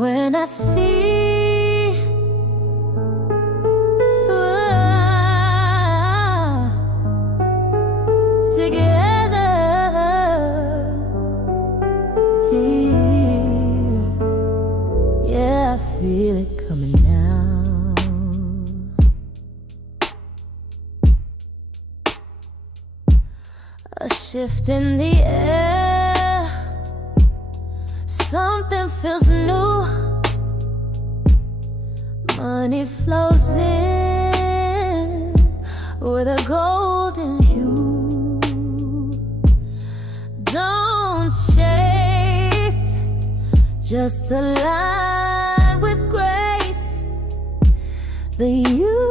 when I see together. Yeah, I feel it coming down. A shift in the air, something feels new. Money flows in with a golden hue. Don't chase, just align with grace. The you